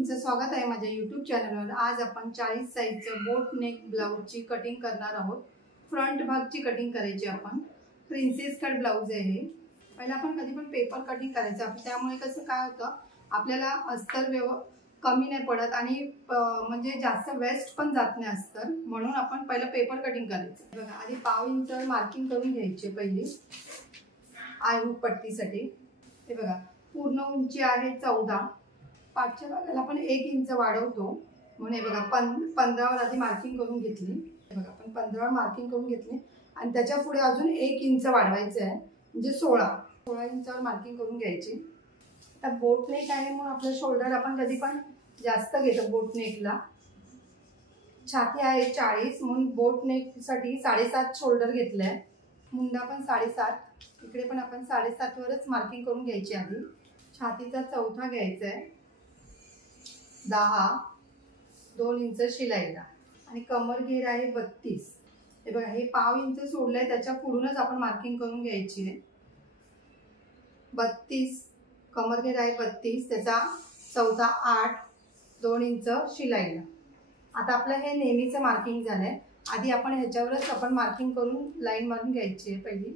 तुमचं स्वागत आहे माझ्या YouTube चॅनलवर। आज आपण 40 साइजचं बोट नेक ब्लाउजची कटिंग करणार आहोत। फ्रंट भागची कटिंग करायची आपण। प्रिन्सेस कट ब्लाउज आहे हे। पहिला आपण कधी पण पेपर कटिंग करायचं, त्यामुळे कसं काय होतं आपल्याला अस्तर कमी नाही पडत आणि म्हणजे जास्त वेस्ट पण जात नाही अस्तर, म्हणून आपण पहिला पेपर कटिंग करायचं। बघा आधी पाव इंच मार्किंग करून घ्यायची पहिली आय हुक पट्टीसाठी। हे बघा पूर्ण उंची आहे 14, पाठच्या भागाला आपण 1 इंच वाढवतो म्हणून हे बघा 15 वर आधी मार्किंग करून घेतली। हे बघा आपण 15 वर मार्किंग करून घेतली आणि त्याच्या पुढे अजून 1 इंच वाढवायचं आहे, म्हणजे 16 इंचावर मार्किंग करून घ्यायची। आता बोट नेक आहे म्हणून आपलं शोल्डर आपण कधी पण जास्त घेतो बोट नेकला। छाती आहे 40 म्हणून बोट नेक साठी 7.5 शोल्डर घेतलाय। मुंडा पण 7.5, इकडे पण आपण 7.5 वरच मार्किंग करून घ्यायची आधी। छातीचा चौथा घ्यायचा आहे 10, 2 इंच शिलाईला आणि कमर घेर आहे 32। हे बघा हे पाव इंच सोडलंय त्याच्या पुढूनच आपण मार्किंग करून घ्यायची आहे। 32 कमर घेर आहे 32, त्याचा चौथा 8, 2 इंच शिलाईला। आता आपलं हे नेहमीचं मार्किंग झालंय। आधी आपण ह्याच्यावरच आपण मार्किंग करून लाईन मारून घ्यायची आहे पहिली।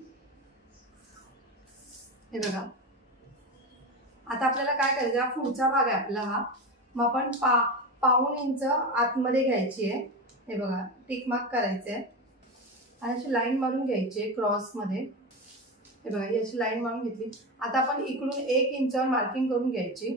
हे बघा आता आपल्याला काय करायचं, हा पुढचा भाग आहे आपला हा, मग आपण पाऊण इंच आतमध्ये घ्यायची आहे। हे बघा टिक मार्क करायचं आहे आणि अशी लाईन मारून घ्यायची आहे क्रॉस मध्ये। हे बघा ही अशी लाईन मारून घेतली। आता आपण इकडून 1 इंचावर मार्किंग करून घ्यायची।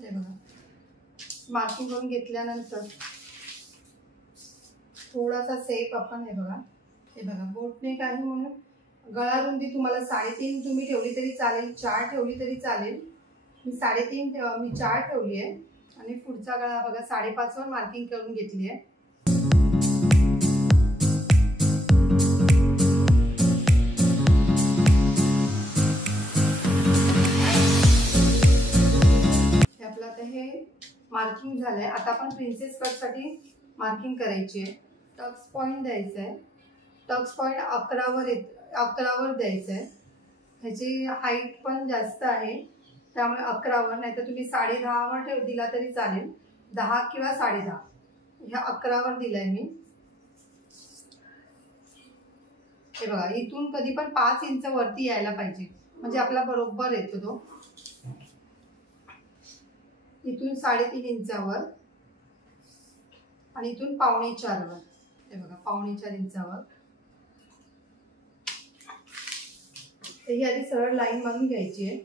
हे बघा मार्किंग करून घेतल्यानंतर थोडासा सेप आपण हे बघा बोट नेक आहे म्हणून गळा रुंदी तुम्हाला 3.5 तुम्ही ठेवली तरी चालेल, 4 ठेवली तरी चालेल। मी 3.5 मी 4 ठेवली आहे आणि पुढचा गळा बघा 5.5 वर मार्किंग करून घेतली आहे। हे आपलं आता हे मार्किंग झालंय। आता आपण प्रिन्सेस कट साठी मार्किंग करायची आहे। टक्स पॉइंट द्यायचा आहे। टक्स पॉइंट 11 वर द्यायचं आहे। ह्याची हाईट पण जास्त आहे त्यामुळे 11 वर, नाही तर तुम्ही 10.5 वर दिला तरी चालेल। 10 किंवा 10.5 ह्या 11 वर दिलाय मी। हे बघा इथून कधी पण 5 इंच वरती यायला पाहिजे, म्हणजे आपला बरोबर येतो तो। इथून 3.5 इंचावर आणि इथून 4.25 वर। हे बघा 4.25 इंचावर ही आधी सरळ लाईन मारून घ्यायची आहे।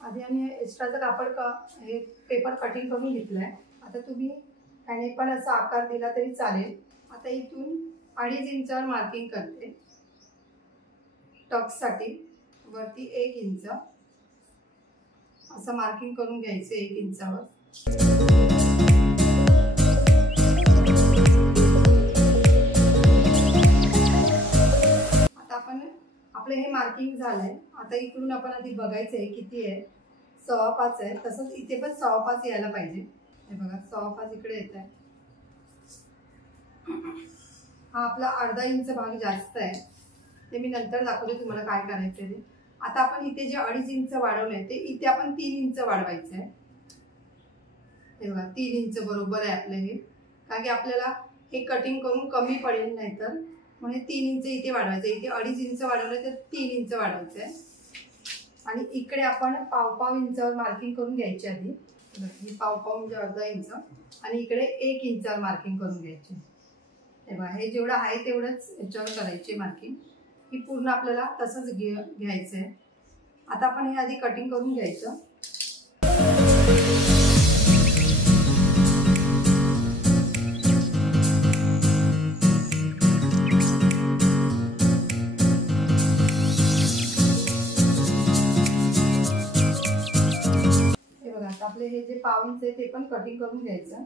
आधी आम्ही एक्स्ट्राचं कापड हे पेपर कटिंग करून घेतलंय। आता तुम्ही याने पण असा आकार दिला तरी चालेल। आता इथून 2.5 इंचावर मार्किंग करते टक्स साठी। वरती 1 इंच असं मार्किंग करून घ्यायचं 1 इंचावर। आता आपण आपलं हे मार्किंग झालंय। आता इकडून आपण आधी बघायचं आहे किती आहे, 5.25 आहे। तसंच इथे पण 5.25 यायला पाहिजे। हे बघा 5.25 इकडे येत आहे। हा आपला 1/2 इंच भाग जास्त आहे, ते मी नंतर दाखवते तुम्हाला काय करायचं ते। आता आपण इथे जे 2.5 इंच वाढवलंय ते इथे आपण 3 इंच वाढवायचं आहे। हे बघा 3 इंच बरोबर आहे आपलं हे, कारण की आपल्याला हे कटिंग करून कमी पडेल नाही तर, म्हणून 3 इंच इथे वाढवायचं। इथे 2.5 इंच वाढवलं तर 3 इंच वाढवायचं आहे। आणि इकडे आपण 1.5 इंचावर मार्किंग करून घ्यायची आधी। ही 1.5 म्हणजे 1/2 इंच आणि इकडे 1 इंचावर मार्किंग करून घ्यायची। हे बघा हे जेवढं आहे तेवढंच याच्यावर करायची मार्किंग। ही पूर्ण आपल्याला तसंच घ्यायचं आहे। आता आपण हे आधी कटिंग करून घ्यायचं। हे बघा आता आपले हे जे 1.5 इंच आहे ते पण कटिंग करून घ्यायचं।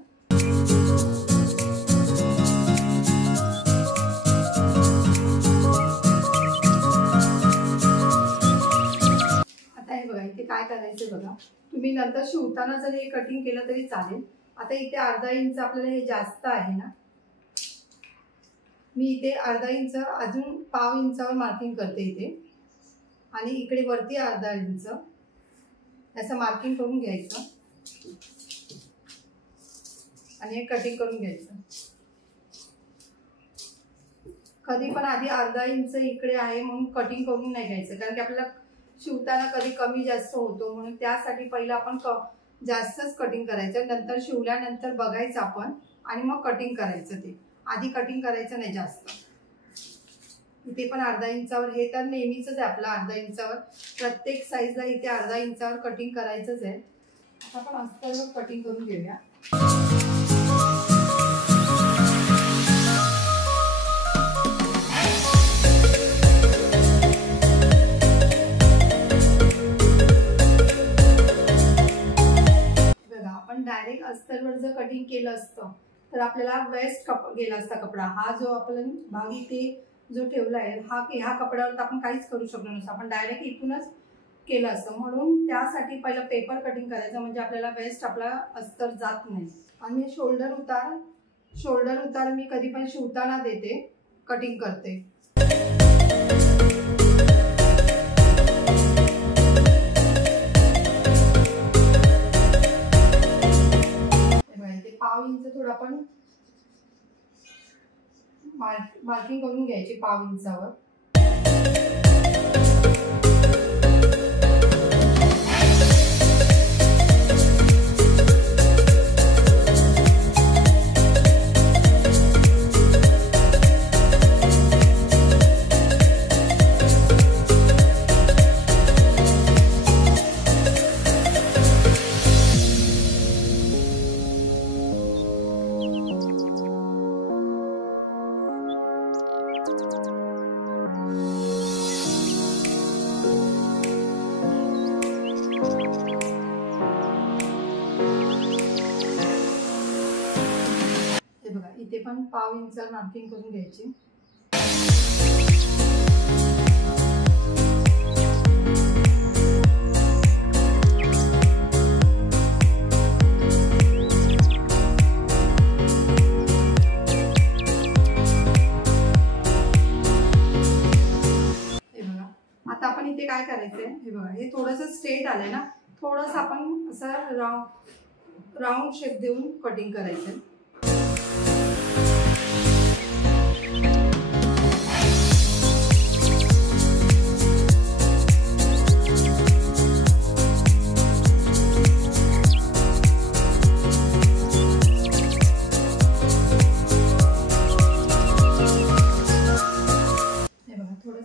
आहे बघा इथे काय करायचं बघा, तुम्ही नंतर शिवताना जरी हे कटिंग केलं तरी चालेल. आता इथे अर्धा इंच आपल्याला हे जास्त आहे ना, मी इथे अर्धा इंच अजून पाव इंचावर मार्किंग करते इथे, आणि इकडे वरती अर्धा इंच असं मार्किंग करून घ्यायचं आणि हे कटिंग करून घ्यायचं. कधी पण आधी अर्धा इंच इकडे आहे म्हणून कटिंग करून नाही घ्यायचं, कारण की आपल्याला शिवताना कधी कमी जास्त होतो, म्हणून त्यासाठी पहिलं आपण जास्तच कटिंग करायचं, नंतर शिवल्यानंतर बघायचं आपण आणि मग कटिंग करायचं. ते आधी कटिंग करायचं नाही जास्त. इथे पण अर्धा इंचावर, हे तर नेहमीच आहे आपलं अर्धा इंचावर, प्रत्येक साईजला इथे अर्धा इंचावर कटिंग करायचंच आहे. आता आपण अस्तरवर कटिंग करून घेऊया. बघा आपण डायरेक्ट अस्तरवर जर कटिंग केलं असतं तर आपल्याला वेस्ट गेला असता कपडा. हा जो आपला भाग इथे जो ठेवला आहे ह्या कपड्यावर आपण काहीच करू शकलो नसतं, आपण डायरेक्ट इथूनच केलं असतं. म्हणून त्यासाठी पहिलं पेपर कटिंग करायचं, म्हणजे आपल्याला वेस्ट आपला अस्तर जात नाही. आणि शोल्डर उतार मी कधी पण शिवताना देते, कटिंग करते. पाव इंच थोडं आपण मार्किंग करून घ्यायची पाव इंचावर. इथे पण पाव इंच मार्किंग करून घ्यायची. हे बघा आता आपण इथे काय करायचंय, हे बघा हे थोडंसं स्ट्रेट आलंय ना, थोडंसं आपण असं राऊंड शेप देऊन कटिंग करायचंय.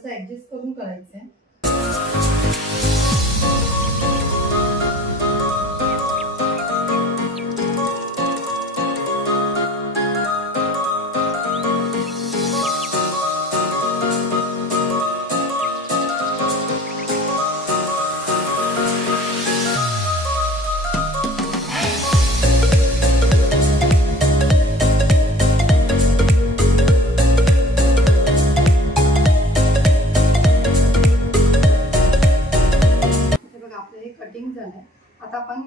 ऍडजस्ट करून करायचंय. आता आपण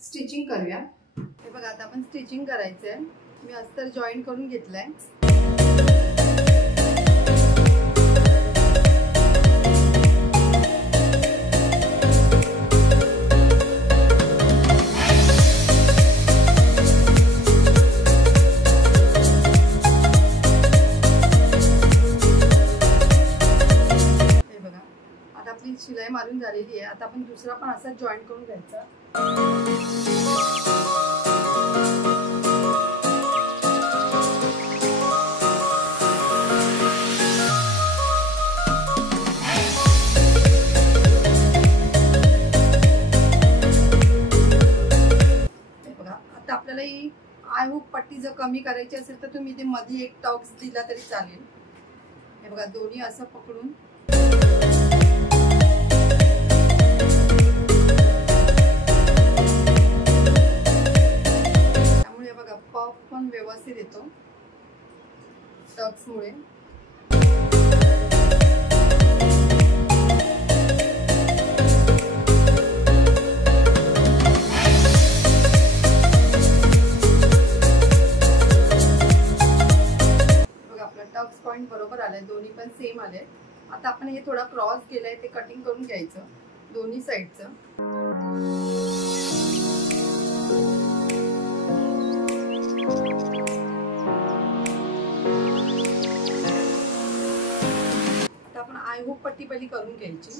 स्टिचिंग करूया. हे बघा आता आपण स्टिचिंग करायचंय. मी अस्तर जॉईन करून घेतलंय. शिलाई मारून झालेली आहे. आता आपण दुसरा पण असा जॉईन करून घ्यायचा. बघा आता आपल्याला ही आय हुक पट्टी जर कमी करायची असेल तर तुम्ही ते मध्ये एक टॉक्स दिला तरी चालेल. हे बघा दोन्ही असं पकडून पण व्यवस्थित येतो टक्स मुळे. आता आपण हे थोडा क्रॉस केलंय ते कटिंग करून घ्यायचं दोन्ही साईडचं. आता आपण आय हुक पट्टी पहिली करून घ्यायची.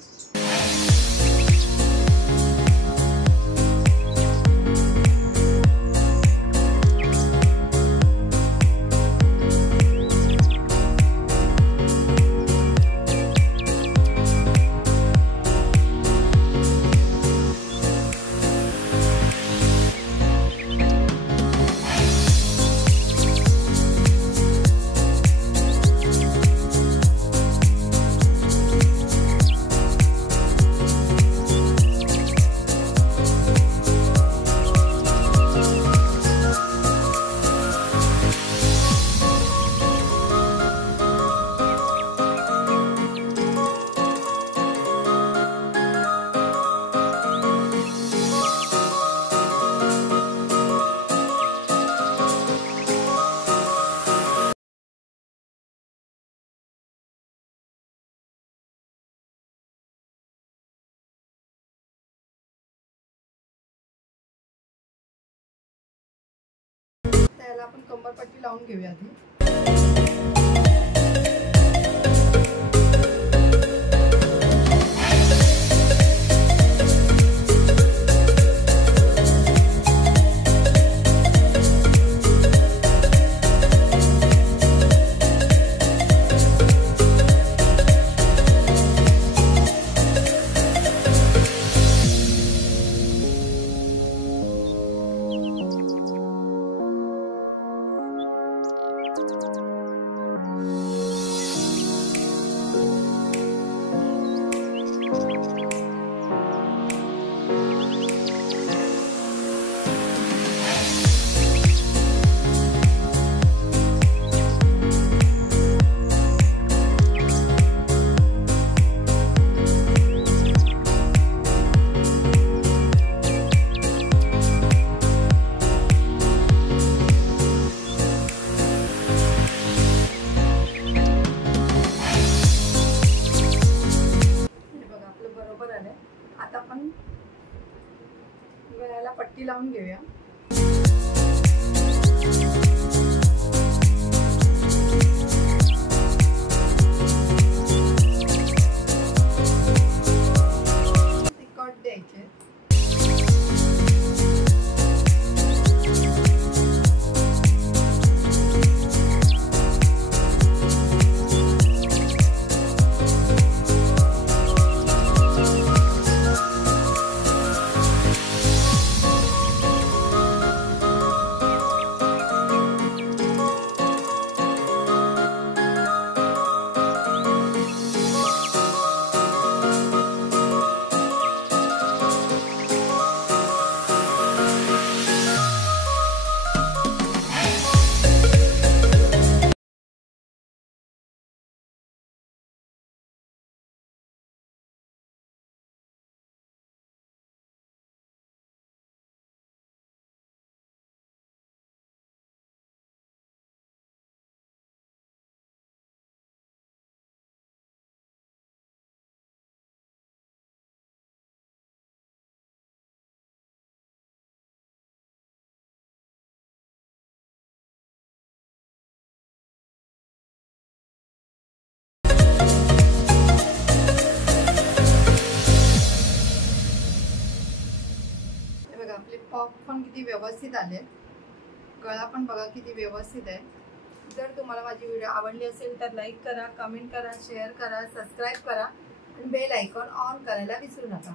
त्याला आपण कंबरपट्टी लावून घेऊया आधी. आता आपण गळ्याला पट्टी लावून घेऊया. कट द्यायचे. आपले पॉप पण किती व्यवस्थित आले. गळा पण बघा किती व्यवस्थित आहे. जर तुम्हाला माझी व्हिडिओ आवडली असेल तर लाईक करा, कमेंट करा, शेअर करा, सबस्क्राईब करा आणि बेल आयकॉन ऑन करायला विसरू नका.